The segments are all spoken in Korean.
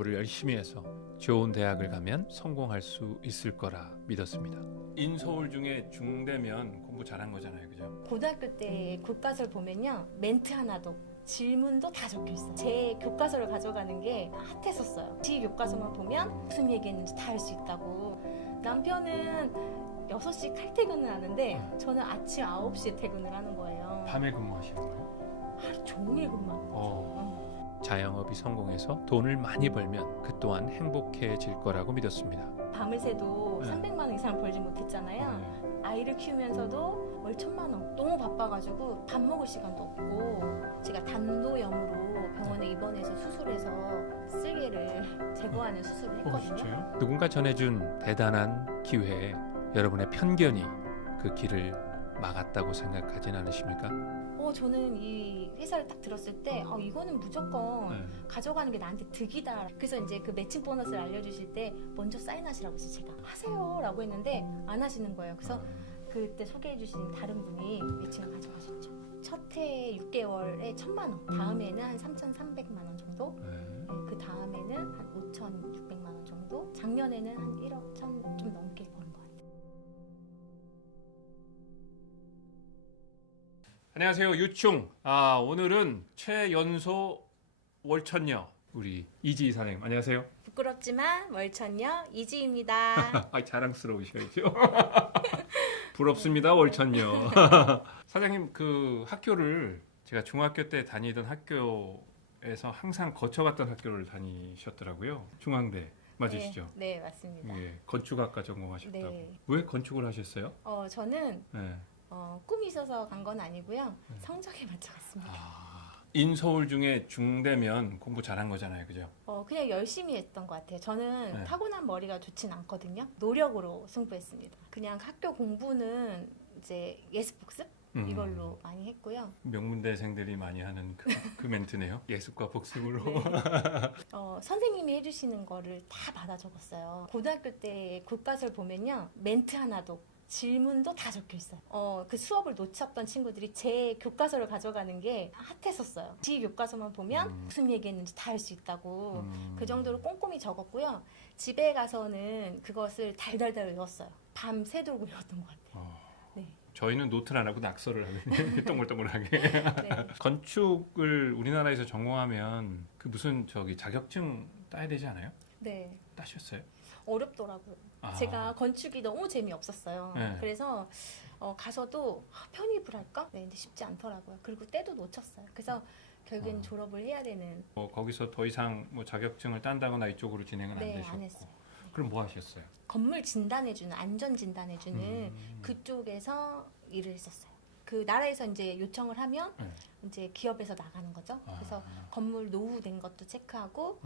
공부를 열심히 해서 좋은 대학을 가면 성공할 수 있을 거라 믿었습니다. 인서울 중에 중대면 공부 잘한 거잖아요, 그죠? 고등학교 때 교과서를 보면요, 멘트 하나도 질문도 다 적혀 있어요. 제 교과서를 가져가는 게 핫했었어요. 지 교과서만 보면 무슨 얘기했는지 다 알 수 있다고. 남편은 6시 칼퇴근을 하는데 저는 아침 9시에 퇴근을 하는 거예요. 밤에 근무하시는 거예요? 하루 종일 근무하고. 자영업이 성공해서 돈을 많이 벌면 그 또한 행복해질 거라고 믿었습니다. 밤을 새도 네. 300만 원 이상 벌지 못했잖아요. 아이를 키우면서도 월 1,000만 원 너무 바빠가지고 밥 먹을 시간도 없고, 제가 단도염으로 병원에 입원해서 수술해서 쓸개를 제거하는 수술을 했거든요. 진짜요? 누군가 전해준 대단한 기회에 여러분의 편견이 그 길을 막았다고 생각하진 않으십니까? 저는 이 회사를 딱 들었을 때 이거는 무조건 가져가는 게 나한테 득이다. 그래서 이제 그 매칭 보너스를 알려주실 때 먼저 사인하시라고 해서 제가 하세요 라고 했는데 안 하시는 거예요. 그래서 그때 소개해 주신 다른 분이 매칭을 가져가셨죠. 첫 해 6개월에 1,000만 원, 다음에는 한 3,300만 원 정도, 그 다음에는 한 5,600만 원 정도, 작년에는 한 1억 1,000 좀 넘게 버는 것 같아요. 안녕하세요, 유충. 오늘은 최연소 월천녀 우리 이지 이사님 안녕하세요. 부끄럽지만 월천녀 이지입니다. 자랑스러우셔야죠. 부럽습니다, 월천녀. 사장님, 그 학교를 제가 중학교 때 다니던 학교에서 항상 거쳐갔던 학교를 다니셨더라고요. 중앙대 맞으시죠? 네, 맞습니다. 예, 건축학과 전공하셨다고. 네. 왜 건축을 하셨어요? 저는 네. 꿈이 있어서 간 건 아니고요. 성적에 맞춰 갔습니다. 인서울 중에 중대면 공부 잘한 거잖아요, 그죠? 그냥 열심히 했던 것 같아요. 저는 네. 타고난 머리가 좋진 않거든요. 노력으로 승부했습니다. 그냥 학교 공부는 이제 예습 복습 이걸로 많이 했고요. 명문대생들이 많이 하는 그 멘트네요. 예습과 복습으로. 네. 선생님이 해주시는 거를 다 받아 적었어요. 고등학교 때 교과서를 보면요, 멘트 하나도 질문도 다 적혀 있어요. 그 수업을 놓쳤던 친구들이 제 교과서를 가져가는 게 핫했었어요. 지 교과서만 보면 무슨 얘기했는지 다 알 수 있다고. 그 정도로 꼼꼼히 적었고요. 집에 가서는 그것을 달달달 외웠어요. 밤 새도록 외웠던 것 같아요. 네. 저희는 노트를 안 하고 낙서를 하거든요. 동글동글하게. 네. 건축을 우리나라에서 전공하면 그 무슨 자격증 따야 되지 않아요? 네. 따셨어요? 어렵더라고요. 제가 건축이 너무 재미없었어요. 네. 그래서 가서도 편입을 할까? 네, 근데 쉽지 않더라고요. 그리고 때도 놓쳤어요. 그래서 결국엔 졸업을 해야 되는. 거기서 더 이상 자격증을 딴다거나 이쪽으로 진행은 안 네, 되셨고. 안 했어요. 그럼 뭐 하셨어요? 건물 진단해주는, 안전 진단해주는 그쪽에서 일을 했었어요. 그 나라에서 이제 요청을 하면 이제 기업에서 나가는 거죠. 그래서 건물 노후된 것도 체크하고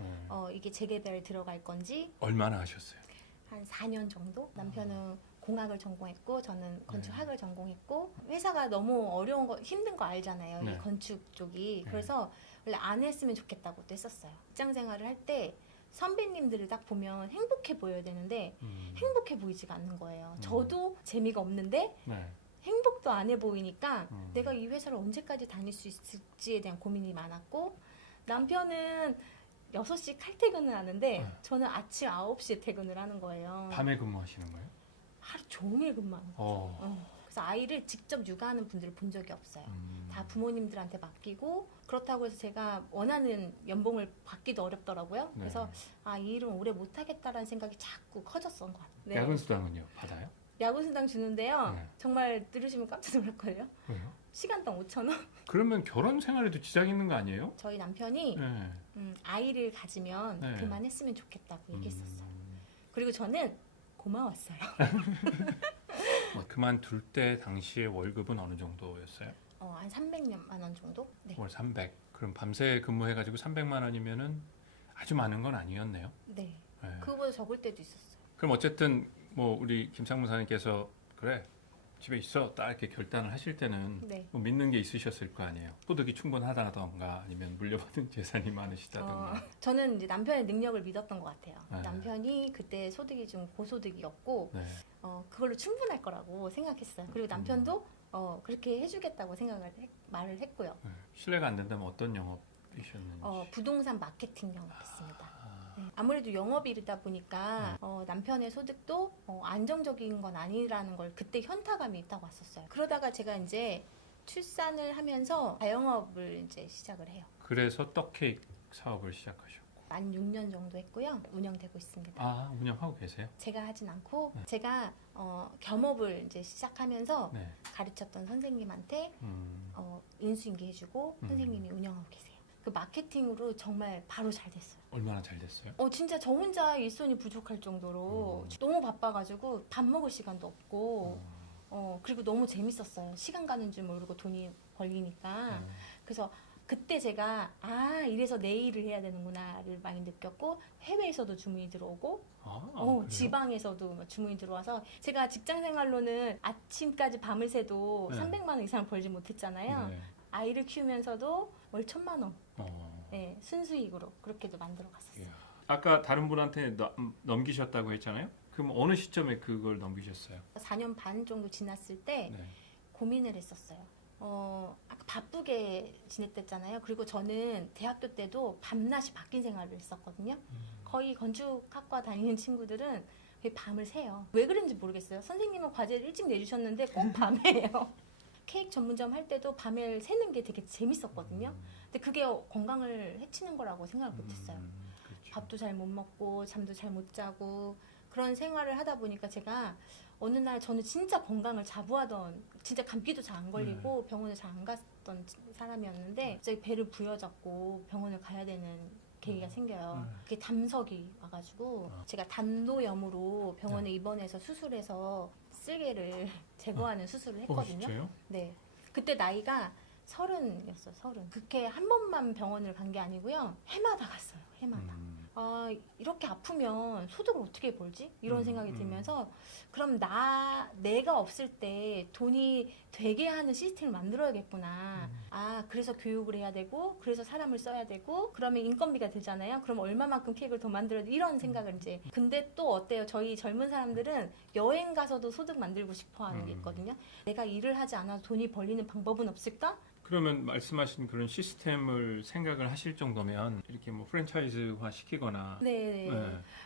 이게 재개발 들어갈 건지. 얼마나 하셨어요? 한 4년 정도? 남편은 공학을 전공했고 저는 건축학을 전공했고, 회사가 너무 어려운 거, 힘든 거 알잖아요. 네. 이 건축 쪽이. 그래서 원래 안 했으면 좋겠다고 또 했었어요. 직장 생활을 할 때 선배님들을 딱 보면 행복해 보여야 되는데 행복해 보이지가 않는 거예요. 저도 재미가 없는데 네. 행복도 안 해 보이니까 내가 이 회사를 언제까지 다닐 수 있을지에 대한 고민이 많았고, 남편은 6시 칼퇴근을 하는데 저는 아침 9시에 퇴근을 하는 거예요. 밤에 근무하시는 거예요? 하루 종일 근무하는 거죠. 그래서 아이를 직접 육아하는 분들을 본 적이 없어요. 다 부모님들한테 맡기고, 그렇다고 해서 제가 원하는 연봉을 받기도 어렵더라고요. 네. 그래서 이 일은 오래 못하겠다라는 생각이 자꾸 커졌던 것 같아요. 네. 야근 수당은요? 받아요? 야근수당 주는데요. 네. 정말 들으시면 깜짝 놀랄걸요. 왜요? 시간당 5,000원? 그러면 결혼 생활에도 지장이 있는 거 아니에요? 저희 남편이 네. 아이를 가지면 네. 그만했으면 좋겠다고 얘기했었어요. 그리고 저는 고마웠어요. 그만둘 때 당시에 월급은 어느 정도였어요? 한 300만 원 정도? 네. 월 300. 그럼 밤새 근무해가지고 300만 원이면은 아주 많은 건 아니었네요. 네. 네. 그거보다 적을 때도 있었어요. 그럼 어쨌든 우리 김창무사님께서 그래 집에 있어 딱 이렇게 결단을 하실 때는 네. 믿는 게 있으셨을 거 아니에요. 소득이 충분하다던가 아니면 물려받은 재산이 많으시다던가. 저는 이제 남편의 능력을 믿었던 것 같아요. 네. 남편이 그때 소득이 좀 고소득이었고 네. 그걸로 충분할 거라고 생각했어요. 그리고 남편도 그렇게 해주겠다고 말을 했고요. 네. 실례가 안 된다면 어떤 영업이셨는지. 부동산 마케팅 영업했습니다. 네. 아무래도 영업일이다 보니까 남편의 소득도 안정적인 건 아니라는 걸 그때 현타감이 있다고 왔었어요. 그러다가 제가 이제 출산을 하면서 자영업을 이제 시작을 해요. 그래서 떡케이크 사업을 시작하셨고. 만 6년 정도 했고요. 운영되고 있습니다. 아, 운영하고 계세요? 제가 하진 않고 네. 제가 겸업을 이제 시작하면서 네. 가르쳤던 선생님한테 인수인계 해주고 선생님이 운영하고 계세요. 그 마케팅으로 정말 바로 잘 됐어요. 얼마나 잘 됐어요? 진짜 저 혼자 일손이 부족할 정도로 너무 바빠가지고 밥 먹을 시간도 없고 그리고 너무 재밌었어요. 시간 가는 줄 모르고 돈이 벌리니까. 그래서 그때 제가 이래서 내 일을 해야 되는구나를 많이 느꼈고 해외에서도 주문이 들어오고 그래요? 지방에서도 막 주문이 들어와서 제가 직장 생활로는 아침까지 밤을 새도 네. 300만 원 이상 벌지 못했잖아요. 네. 아이를 키우면서도 월 1,000만 원 어. 순수익으로 그렇게도 만들어 갔었어요. 이야. 아까 다른 분한테 넘기셨다고 했잖아요. 그럼 어느 시점에 그걸 넘기셨어요? 4년 반 정도 지났을 때 네. 고민을 했었어요. 아까 바쁘게 지냈댔잖아요. 그리고 저는 대학교 때도 밤낮이 바뀐 생활을 했었거든요. 거의 건축학과 다니는 친구들은 거의 밤을 새요. 왜 그런지 모르겠어요. 선생님은 과제를 일찍 내주셨는데 꼭 밤에요. 케이크 전문점 할 때도 밤을 새는 게 되게 재밌었거든요. 근데 그게 건강을 해치는 거라고 생각을 못했어요. 그렇죠. 밥도 잘 못 먹고 잠도 잘 못 자고 그런 생활을 하다 보니까 제가 어느 날 저는 진짜 건강을 자부하던 진짜 감기도 잘 안 걸리고 병원을 잘 안 갔던 사람이었는데 갑자기 배를 부여잡고 병원을 가야 되는 계기가 생겨요. 그게 담석이 와가지고 제가 단노염으로 병원에 입원해서 수술해서 쓸개를 제거하는 수술을 했거든요. 진짜요? 네. 그때 나이가 30이었어요. 30. 그렇게 한 번만 병원을 간 게 아니고요. 해마다 갔어요. 해마다. 이렇게 아프면 소득을 어떻게 벌지? 이런 생각이 들면서 그럼 내가 없을 때 돈이 되게 하는 시스템을 만들어야겠구나. 그래서 교육을 해야 되고 그래서 사람을 써야 되고 그러면 인건비가 들잖아요. 그럼 얼마만큼 케이크를 더 만들어야 돼? 이런 생각을 이제. 근데 또 어때요? 저희 젊은 사람들은 여행 가서도 소득 만들고 싶어 하는 게 있거든요. 내가 일을 하지 않아도 돈이 벌리는 방법은 없을까? 그러면 말씀하신 그런 시스템을 생각을 하실 정도면 이렇게 뭐 프랜차이즈화 시키거나 네.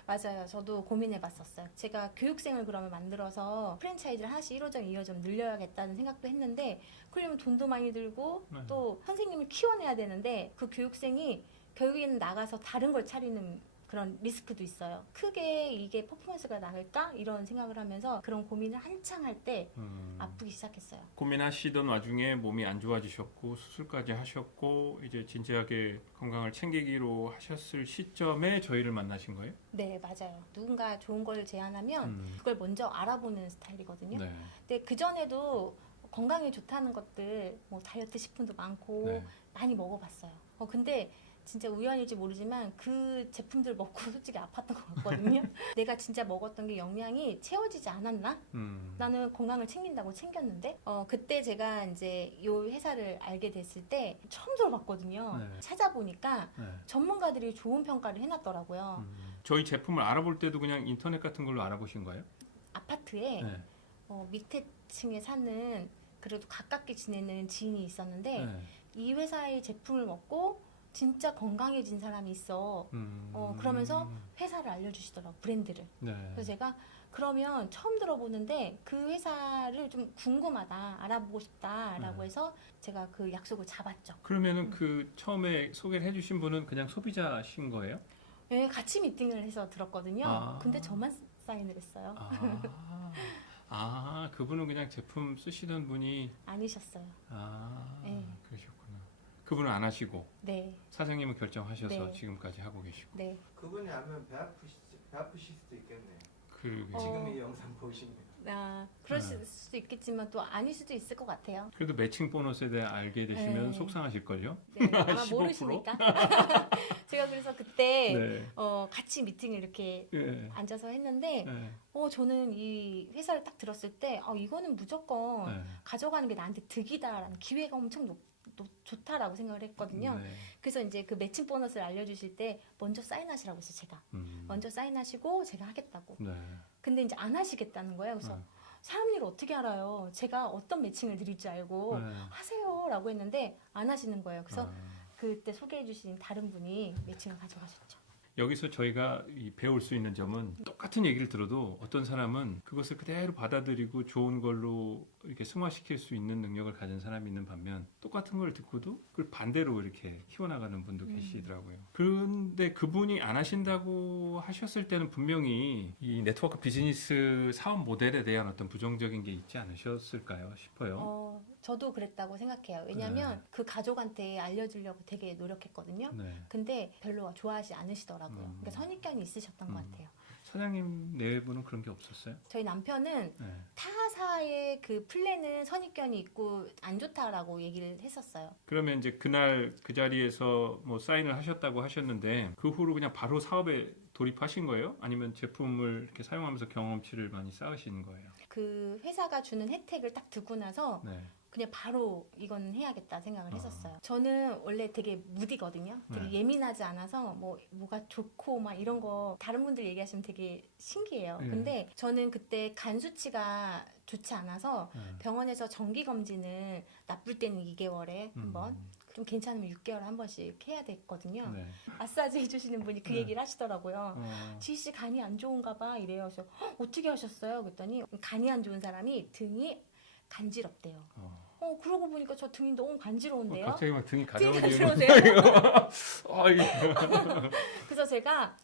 맞아요. 저도 고민해봤었어요. 제가 교육생을 그러면 만들어서 프랜차이즈를 하나씩 1호점, 2호점 늘려야겠다는 생각도 했는데 그러면 돈도 많이 들고 또 선생님을 키워내야 되는데 그 교육생이 결국에는 나가서 다른 걸 차리는 그런 리스크도 있어요. 크게 이게 퍼포먼스가 나을까? 이런 생각을 하면서 그런 고민을 한창 할 때 아프기 시작했어요. 고민하시던 와중에 몸이 안 좋아지셨고 수술까지 하셨고 이제 진지하게 건강을 챙기기로 하셨을 시점에 저희를 만나신 거예요? 네, 맞아요. 누군가 좋은 걸 제안하면 그걸 먼저 알아보는 스타일이거든요. 네. 근데 그전에도 건강에 좋다는 것들, 뭐 다이어트 식품도 많고 네. 많이 먹어봤어요. 근데 진짜 우연일지 모르지만 그 제품들 먹고 솔직히 아팠던 것 같거든요. 내가 진짜 먹었던 게 영양이 채워지지 않았나? 나는 건강을 챙긴다고 챙겼는데 그때 제가 이제 요 회사를 알게 됐을 때 처음 들어봤거든요. 네. 찾아보니까 네. 전문가들이 좋은 평가를 해놨더라고요. 저희 제품을 알아볼 때도 그냥 인터넷 같은 걸로 알아보신 거예요? 아파트에 네. 밑에 층에 사는 그래도 가깝게 지내는 지인이 있었는데 네. 이 회사의 제품을 먹고 진짜 건강해진 사람이 있어. 그러면서 회사를 알려주시더라고, 브랜드를. 네. 그래서 제가 그러면 처음 들어보는데 그 회사를 좀 궁금하다, 알아보고 싶다라고 해서 제가 그 약속을 잡았죠. 그러면은 그 처음에 소개를 해주신 분은 그냥 소비자신 거예요? 네, 같이 미팅을 해서 들었거든요. 근데 저만 사인을 했어요. 그분은 그냥 제품 쓰시던 분이 아니셨어요. 네. 그러셨구나. 그분은 안 하시고 네. 사장님은 결정하셔서 네. 지금까지 하고 계시고. 네. 그분이 하면 배 아프실 수도 있겠네요. 그러게. 지금 이 영상 보시면. 그럴 수도 있겠지만 또 아닐 수도 있을 것 같아요. 그래도 매칭 보너스에 대해 알게 되시면 네. 속상하실걸요? 네, 아마 15%? 모르시니까. 제가 그래서 그때 네. 같이 미팅을 이렇게 네. 앉아서 했는데 네. 저는 이 회사를 딱 들었을 때 이거는 무조건 네. 가져가는 게 나한테 득이다라는 기회가 엄청 좋다라고 생각을 했거든요. 네. 그래서 이제 그 매칭 보너스를 알려주실 때 먼저 사인하시라고 했어요. 제가 먼저 사인하시고 제가 하겠다고. 네. 근데 이제 안 하시겠다는 거예요. 그래서 사람 일을 어떻게 알아요? 제가 어떤 매칭을 드릴 줄 알고 네. 하세요라고 했는데 안 하시는 거예요. 그래서 그때 소개해 주신 다른 분이 매칭을 가져가셨죠. 여기서 저희가 배울 수 있는 점은 똑같은 얘기를 들어도 어떤 사람은 그것을 그대로 받아들이고 좋은 걸로 이렇게 승화시킬 수 있는 능력을 가진 사람이 있는 반면 똑같은 걸 듣고도 그걸 반대로 이렇게 키워나가는 분도 계시더라고요. 그런데 그분이 안 하신다고 하셨을 때는 분명히 이 네트워크 비즈니스 사업 모델에 대한 어떤 부정적인 게 있지 않으셨을까요 싶어요. 저도 그랬다고 생각해요. 왜냐하면 그 가족한테 알려주려고 되게 노력했거든요. 네. 근데 별로 좋아하지 않으시더라고요. 그러니까 선입견이 있으셨던 것 같아요. 사장님 내부는 그런 게 없었어요? 저희 남편은 네. 타사의 그 플랜은 선입견이 있고 안 좋다라고 얘기를 했었어요. 그러면 이제 그날 그 자리에서 뭐 사인을 하셨다고 하셨는데 그 후로 그냥 바로 사업에 돌입하신 거예요? 아니면 제품을 이렇게 사용하면서 경험치를 많이 쌓으신 거예요? 그 회사가 주는 혜택을 딱 듣고 나서 네. 그냥 바로 이건 해야겠다 생각을 했었어요. 저는 원래 되게 무디거든요. 되게 네. 예민하지 않아서 뭐가 좋고 막 이런 거 다른 분들 얘기하시면 되게 신기해요. 네. 근데 저는 그때 간 수치가 좋지 않아서 병원에서 정기 검진을 나쁠 때는 2개월에 한 번, 좀 괜찮으면 6개월에 한 번씩 해야 됐거든요. 네. 마사지 해주시는 분이 그 네. 얘기를 하시더라고요. 지희 씨 간이 안 좋은가 봐 이래요. 그래서 어떻게 하셨어요? 그랬더니 간이 안 좋은 사람이 등이 간지럽대요. 그러고 보니까 저 등이 너무 간지러운데요. 갑자기 막 등이 등이 가져오니 간지러우세요? 그래서 제가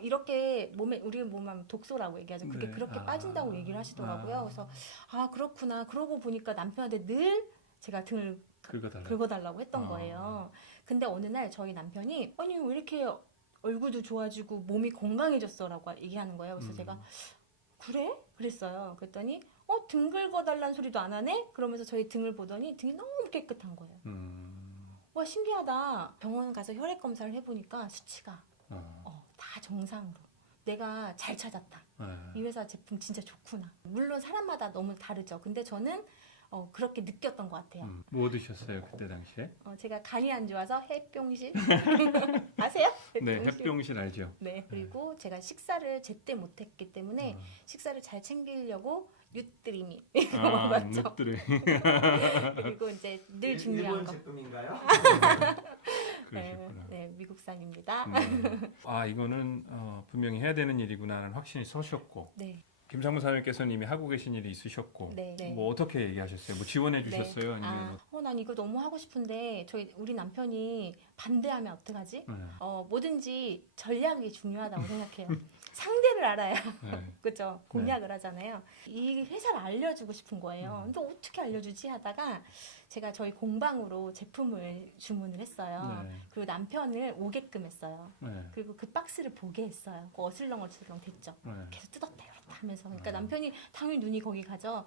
이렇게 우리 몸하면 독소라고 얘기하죠. 그게 네. 그렇게 빠진다고 얘기를 하시더라고요. 그래서 그렇구나. 그러고 보니까 남편한테 늘 제가 등을 긁어달라고 했던 거예요. 근데 어느 날 저희 남편이 아니 왜 이렇게 얼굴도 좋아지고 몸이 건강해졌어라고 얘기하는 거예요. 그래서 제가 그래? 그랬어요. 그랬더니 등 긁어달라는 소리도 안 하네? 그러면서 저희 등을 보더니 등이 너무 깨끗한 거예요. 와 신기하다. 병원 가서 혈액 검사를 해보니까 수치가 다 정상으로. 내가 잘 찾았다. 이 회사 제품 진짜 좋구나. 물론 사람마다 너무 다르죠. 근데 저는 그렇게 느꼈던 것 같아요. 뭐 드셨어요 그때 당시에? 제가 간이 안 좋아서 햇병실 아세요? 네, 햇병실 알죠. 네, 그리고 제가 식사를 제때 못했기 때문에 식사를 잘 챙기려고 뉴트리미 먹었죠. 누트리. 그리고 이제 늘 중요한 일본 거. 제품인가요? 그러셨구나. 네, 미국산입니다. 이거는 분명히 해야 되는 일이구나라는 확신이 서셨고 네, 김상무 사장님께서는 이미 하고 계신 일이 있으셨고 네, 네. 뭐 어떻게 얘기하셨어요? 뭐 지원해 주셨어요? 아니면 난 이거 너무 하고 싶은데 우리 남편이 반대하면 어떡하지? 네. 뭐든지 전략이 중요하다고 생각해요. 상대를 알아야 네. 그죠? 공략을 하잖아요. 이 회사를 알려주고 싶은 거예요. 근데 어떻게 알려주지 하다가 제가 저희 공방으로 제품을 주문을 했어요. 네. 그리고 남편을 오게끔 했어요. 네. 그리고 그 박스를 보게 했어요. 어슬렁어슬렁 됐죠. 네. 계속 뜯었다 열었다 하면서. 그러니까 남편이 당연히 눈이 거기 가죠.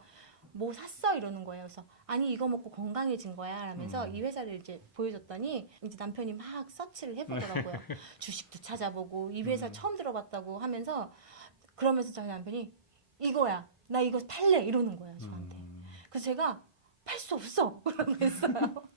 뭐 샀어 이러는 거예요. 그래서 아니 이거 먹고 건강해진 거야 라면서 이 회사를 이제 보여줬더니 이제 남편이 막 서치를 해보더라고요. 주식도 찾아보고 이 회사 처음 들어봤다고 하면서 그러면서 저희 남편이 이거야 나 이거 팔래 이러는 거예요 저한테. 그래서 제가 팔 수 없어 라고 했어요.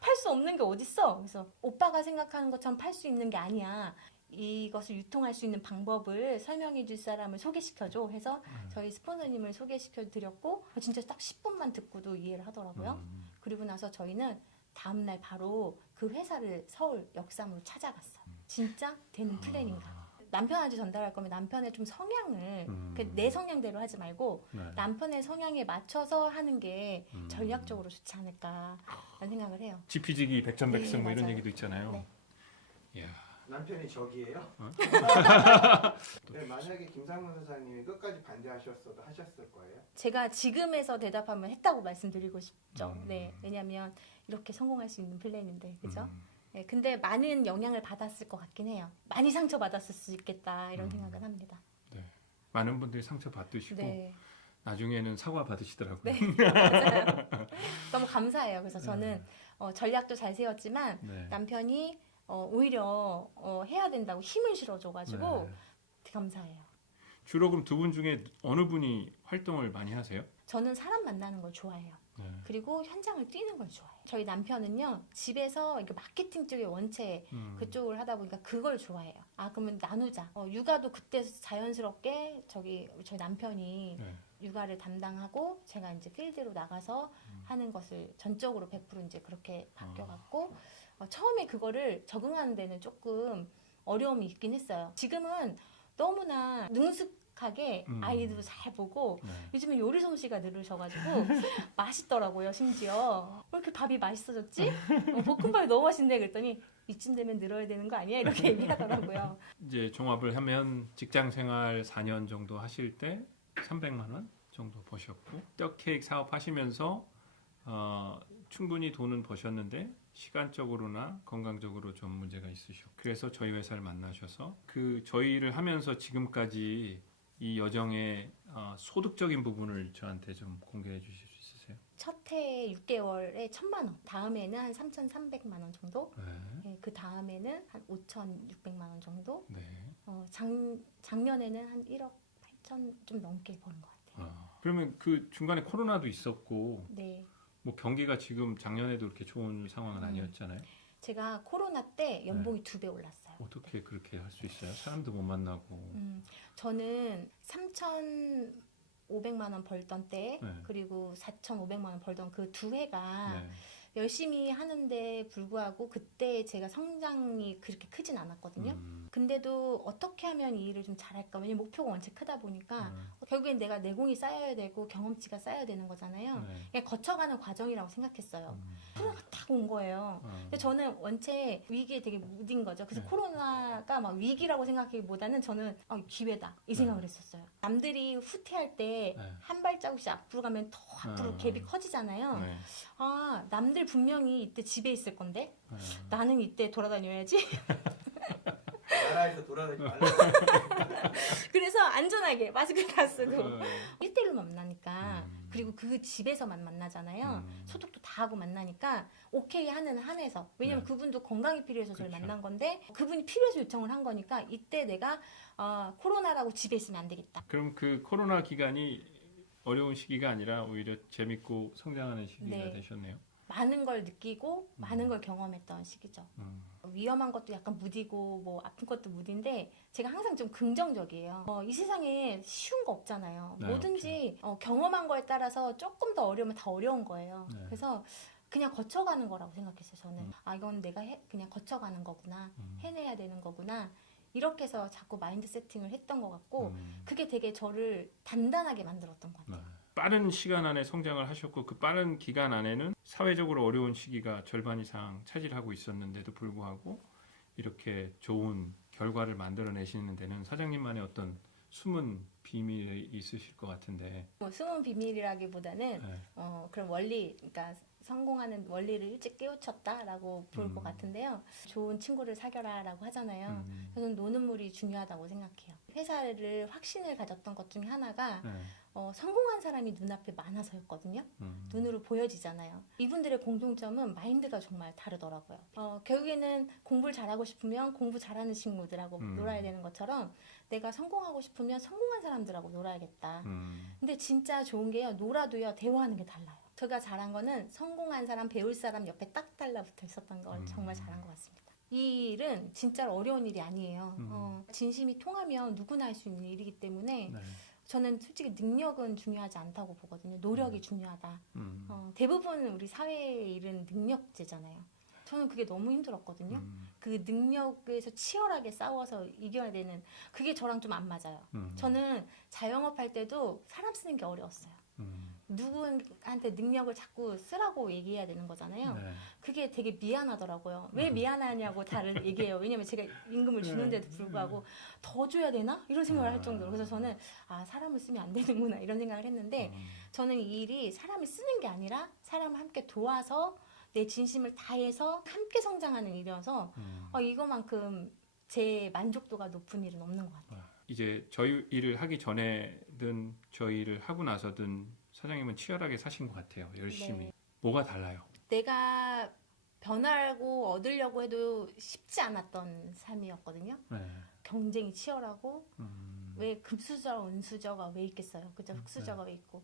팔 수 없는 게 어딨어. 그래서 오빠가 생각하는 것처럼 팔 수 있는 게 아니야. 이것을 유통할 수 있는 방법을 설명해 줄 사람을 소개시켜줘 해서 저희 스폰서님을 소개시켜 드렸고 진짜 딱 10분만 듣고도 이해를 하더라고요. 그리고 나서 저희는 다음날 바로 그 회사를 서울 역삼으로 찾아갔어요. 진짜 되는 플랜인가. 남편한테 전달할 거면 남편의 좀 성향을 내 성향대로 하지 말고 네. 남편의 성향에 맞춰서 하는 게 전략적으로 좋지 않을까라는 생각을 해요. 지피지기 백전백승 네, 뭐 이런 맞아요. 얘기도 있잖아요. 네. 이야. 남편이 적이에요? 네, 만약에 김상문 사장님이 끝까지 반대하셨어도 하셨을 거예요? 제가 지금에서 대답하면 했다고 말씀드리고 싶죠. 네, 왜냐하면 이렇게 성공할 수 있는 플랜인데, 그죠? 네, 근데 많은 영향을 받았을 것 같긴 해요. 많이 상처 받았을 수 있겠다 이런 생각은 합니다. 네. 많은 분들이 상처 받으시고 네, 나중에는 사과 받으시더라고요. 네, 맞아요. 너무 감사해요. 그래서 저는 전략도 잘 세웠지만 네. 남편이 오히려 해야 된다고 힘을 실어줘가지고 네. 되게 감사해요. 주로 그럼 두 분 중에 어느 분이 활동을 많이 하세요? 저는 사람 만나는 걸 좋아해요. 네. 그리고 현장을 뛰는 걸 좋아해요. 저희 남편은요 집에서 이렇게 마케팅 쪽의 원체 그쪽을 하다 보니까 그걸 좋아해요. 그러면 나누자. 육아도 그때 자연스럽게 저희 남편이 네. 육아를 담당하고 제가 이제 필드로 나가서 하는 것을 전적으로 100% 이제 그렇게 바뀌어갔고 처음에 그거를 적응하는 데는 조금 어려움이 있긴 했어요. 지금은 너무나 능숙하게 아이도 잘 보고 네. 요즘에 요리 솜씨가 늘으셔가지고 맛있더라고요. 심지어 왜 이렇게 밥이 맛있어졌지? 볶음밥이 너무 맛있네 그랬더니 이쯤 되면 늘어야 되는 거 아니야? 이렇게 얘기하더라고요. 이제 종합을 하면 직장 생활 4년 정도 하실 때 300만 원 정도 버셨고 떡 케이크 사업 하시면서 충분히 돈은 버셨는데 시간적으로나 건강적으로 좀 문제가 있으셨고 그래서 저희 회사를 만나셔서 그 저희를 하면서 지금까지 이 여정의 소득적인 부분을 저한테 좀 공개해 주실 수 있으세요? 첫 해 6개월에 1,000만 원, 다음에는 한 3,300만 원 정도, 네. 네, 그 다음에는 한 5,600만 원 정도, 네. 작년에는 한 1억 8천 좀 넘게 버는 것 같아요. 그러면 그 중간에 코로나도 있었고 네. 뭐 경기가 지금 작년에도 그렇게 좋은 상황은 아니었잖아요. 제가 코로나 때 연봉이 2배 올랐어요. 어떻게 그렇게 할 수 있어요? 사람도 못 만나고. 저는 3,500만 원 벌던 때 네. 그리고 4,500만 원 벌던 그 두 해가 네. 열심히 하는데 불구하고 그때 제가 성장이 그렇게 크진 않았거든요. 근데도 어떻게 하면 이 일을 좀 잘할까? 왜냐면 목표가 원체 크다 보니까 결국엔 내가 내공이 쌓여야 되고 경험치가 쌓여야 되는 거잖아요. 네. 그냥 거쳐가는 과정이라고 생각했어요. 코로나가 딱 온 거예요. 근데 저는 원체 위기에 되게 무딘 거죠. 그래서 네. 코로나가 막 위기라고 생각하기보다는 저는 기회다 이 생각을 했었어요. 남들이 후퇴할 때 한 발자국씩 앞으로 가면 더 앞으로 갭이 커지잖아요. 네. 아, 남들 분명히 이때 집에 있을 건데 네. 나는 이때 돌아다녀야지. 나라에서 돌아다니지 말라. 그래서 안전하게 마스크 다 쓰고 네. 1대1로 만나니까 그리고 그 집에서만 만나잖아요. 소통도 다 하고 만나니까 오케이 하는 한에서 왜냐면 네. 그분도 건강이 필요해서 저를 그렇죠. 만난 건데 그분이 필요해서 요청을 한 거니까 이때 내가 코로나라고 집에 있으면 안 되겠다. 그럼 그 코로나 기간이 어려운 시기가 아니라 오히려 재밌고 성장하는 시기가 네. 되셨네요. 많은 걸 느끼고 많은 걸 경험했던 시기죠. 위험한 것도 약간 무디고 뭐 아픈 것도 무딘데 제가 항상 좀 긍정적이에요. 이 세상에 쉬운 거 없잖아요. 네, 뭐든지 경험한 거에 따라서 조금 더 어려우면 다 어려운 거예요. 네. 그래서 그냥 거쳐가는 거라고 생각했어요. 저는 이건 내가 그냥 거쳐가는 거구나. 해내야 되는 거구나. 이렇게 해서 자꾸 마인드 세팅을 했던 것 같고 그게 되게 저를 단단하게 만들었던 것 같아요. 네. 빠른 시간 안에 성장을 하셨고 그 빠른 기간 안에는 사회적으로 어려운 시기가 절반 이상 차지하고 있었는데도 불구하고 이렇게 좋은 결과를 만들어내시는 데는 사장님만의 어떤 숨은 비밀이 있으실 것 같은데. 뭐 숨은 비밀이라기보다는 네. 그런 원리, 그러니까 성공하는 원리를 일찍 깨우쳤다라고 볼 것 같은데요. 좋은 친구를 사겨라라고 하잖아요. 저는 노는 물이 중요하다고 생각해요. 회사를 확신을 가졌던 것 중에 하나가 네. 성공한 사람이 눈앞에 많아서였거든요. 눈으로 보여지잖아요. 이분들의 공통점은 마인드가 정말 다르더라고요. 결국에는 공부를 잘하고 싶으면 공부 잘하는 친구들하고 놀아야 되는 것처럼 내가 성공하고 싶으면 성공한 사람들하고 놀아야겠다. 근데 진짜 좋은 게요. 놀아도요. 대화하는 게 달라요. 제가 잘한 거는 성공한 사람, 배울 사람 옆에 딱 달라붙어 있었던 걸 정말 잘한 것 같습니다. 이 일은 진짜로 어려운 일이 아니에요. 진심이 통하면 누구나 할 수 있는 일이기 때문에 네. 저는 솔직히 능력은 중요하지 않다고 보거든요. 노력이 중요하다. 대부분 우리 사회의 일은 능력제잖아요. 저는 그게 너무 힘들었거든요. 그 능력에서 치열하게 싸워서 이겨야 되는 그게 저랑 좀 안 맞아요. 저는 자영업할 때도 사람 쓰는 게 어려웠어요. 누구한테 능력을 자꾸 쓰라고 얘기해야 되는 거잖아요. 네. 그게 되게 미안하더라고요. 왜 미안하냐고 다들 얘기해요. 왜냐면 제가 임금을 주는데도 불구하고 더 줘야 되나? 이런 생각을 할 정도로. 그래서 저는 사람을 쓰면 안 되는구나 이런 생각을 했는데 저는 이 일이 사람을 쓰는 게 아니라 사람을 함께 도와서 내 진심을 다해서 함께 성장하는 일이어서 이거만큼 제 만족도가 높은 일은 없는 것 같아요. 이제 저희 일을 하기 전에든 저희 일을 하고 나서든 사장님은 치열하게 사신 것 같아요. 열심히. 네. 뭐가 달라요? 내가 변하고 얻으려고 해도 쉽지 않았던 삶이었거든요. 네. 경쟁이 치열하고 왜 금수저와 은수저가 왜 있겠어요. 그죠? 흑수저가 왜 있고.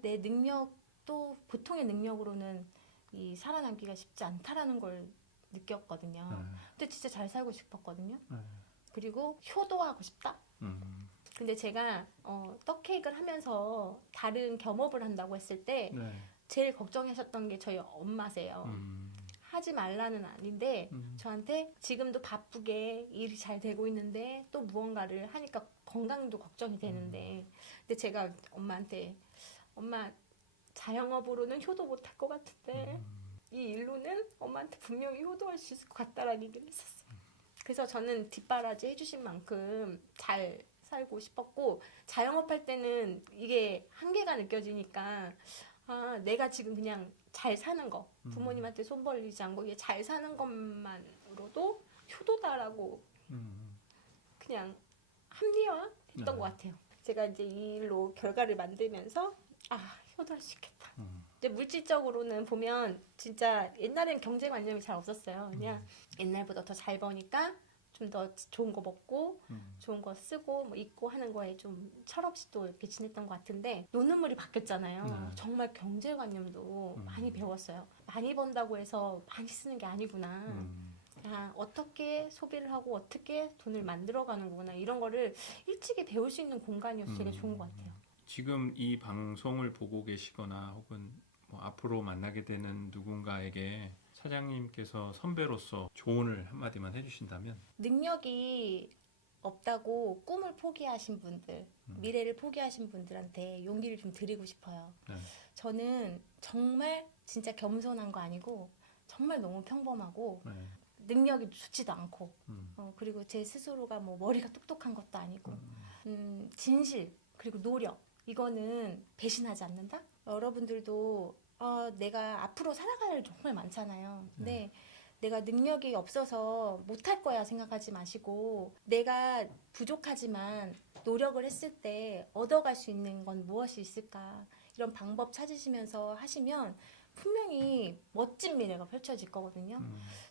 내 능력도 보통의 능력으로는 이 살아남기가 쉽지 않다라는 걸 느꼈거든요. 근데 진짜 잘 살고 싶었거든요. 그리고 효도하고 싶다. 근데 제가 떡케이크를 하면서 다른 겸업을 한다고 했을 때 네. 제일 걱정하셨던 게 저희 엄마세요. 하지 말라는 아닌데 저한테 지금도 바쁘게 일이 잘 되고 있는데 또 무언가를 하니까 건강도 걱정이 되는데 근데 제가 엄마한테 엄마 자영업으로는 효도 못할 것 같은데 이 일로는 엄마한테 분명히 효도할 수 있을 것 같다라는 얘기를 했었어요. 그래서 저는 뒷바라지 해주신 만큼 잘 살고 싶었고 자영업할 때는 이게 한계가 느껴지니까 아, 내가 지금 그냥 잘 사는 거 부모님한테 손 벌리지 않고 이게 잘 사는 것만으로도 효도다라고 그냥 합리화했던 것 같아요. 제가 이제 이 일로 결과를 만들면서 아 효도할 수 있겠다. 이제 물질적으로는 보면 진짜 옛날엔 경제관념이 잘 없었어요. 그냥 옛날보다 더 잘 버니까 좀 더 좋은 거 먹고 좋은 거 쓰고 뭐 입고 하는 거에 좀 철없이 또 이렇게 지냈던 것 같은데 노는 물이 바뀌었잖아요. 정말 경제관념도 많이 배웠어요. 많이 번다고 해서 많이 쓰는 게 아니구나. 아, 어떻게 소비를 하고 어떻게 돈을 만들어가는 거구나 이런 거를 일찍이 배울 수 있는 공간이어서 되게 좋은 것 같아요. 지금 이 방송을 보고 계시거나 혹은 뭐 앞으로 만나게 되는 누군가에게 사장님께서 선배로서 조언을 한마디만 해주신다면? 능력이 없다고 꿈을 포기하신 분들, 미래를 포기하신 분들한테 용기를 좀 드리고 싶어요. 네. 저는 정말 진짜 겸손한 거 아니고 정말 너무 평범하고 네. 능력이 좋지도 않고 그리고 제 스스로가 뭐 머리가 똑똑한 것도 아니고 진실 그리고 노력 이거는 배신하지 않는다? 여러분들도 내가 앞으로 살아갈 일 정말 많잖아요. 근데 내가 능력이 없어서 못할 거야 생각하지 마시고 내가 부족하지만 노력을 했을 때 얻어갈 수 있는 건 무엇이 있을까 이런 방법 찾으시면서 하시면 분명히 멋진 미래가 펼쳐질 거거든요.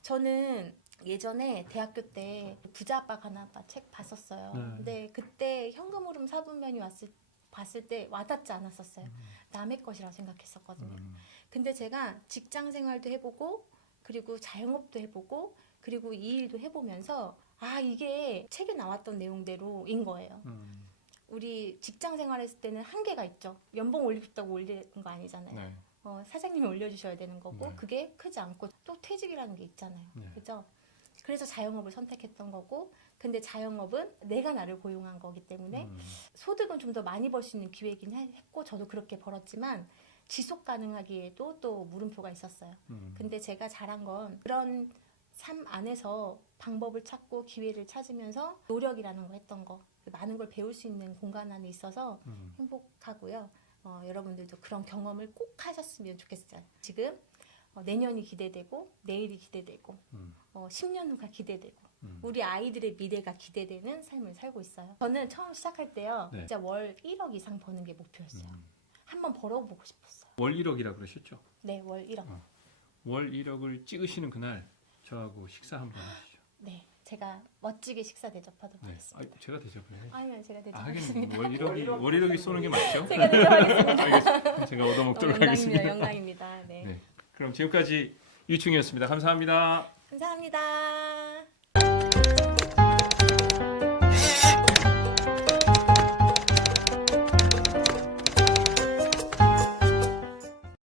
저는 예전에 대학교 때 부자 아빠 가난 아빠 책 봤었어요. 근데 그때 현금 흐름 사분면이 봤을 때 와닿지 않았었어요. 남의 것이라고 생각했었거든요. 근데 제가 직장 생활도 해보고 그리고 자영업도 해보고 그리고 이 일도 해보면서 아 이게 책에 나왔던 내용대로인 거예요. 우리 직장 생활했을 때는 한계가 있죠. 연봉 올리고 싶다고 올리는 거 아니잖아요. 네. 사장님이 올려주셔야 되는 거고 네. 그게 크지 않고 또 퇴직이라는 게 있잖아요. 네. 그죠? 그래서 자영업을 선택했던 거고 근데 자영업은 내가 나를 고용한 거기 때문에 소득은 좀 더 많이 벌 수 있는 기회이긴 했고 저도 그렇게 벌었지만 지속 가능하기에도 또 물음표가 있었어요. 근데 제가 잘한 건 그런 삶 안에서 방법을 찾고 기회를 찾으면서 노력이라는 거 했던 거 많은 걸 배울 수 있는 공간 안에 있어서 행복하고요. 여러분들도 그런 경험을 꼭 하셨으면 좋겠어요. 지금 내년이 기대되고 내일이 기대되고 10년 후가 기대되고 우리 아이들의 미래가 기대되는 삶을 살고 있어요. 저는 처음 시작할 때요. 네. 진짜 월 1억 이상 버는 게 목표였어요. 한번 벌어보고 싶었어요. 월 1억이라고 그러셨죠? 네, 월 1억. 월 1억을 찍으시는 그날 저하고 식사 한번 하시죠. 네, 제가 멋지게 식사 대접하도록 네. 하겠습니다. 제가 대접을 해요. 아니면 제가 하긴 대접하겠습니다. 월 1억이 쏘는 게 맞죠? 제가 대접하겠습니다. 알겠습니다. 제가 얻어먹도록 하겠습니다. 영광입니다. 네. 네. 그럼 지금까지 유충이었습니다. 감사합니다. 감사합니다.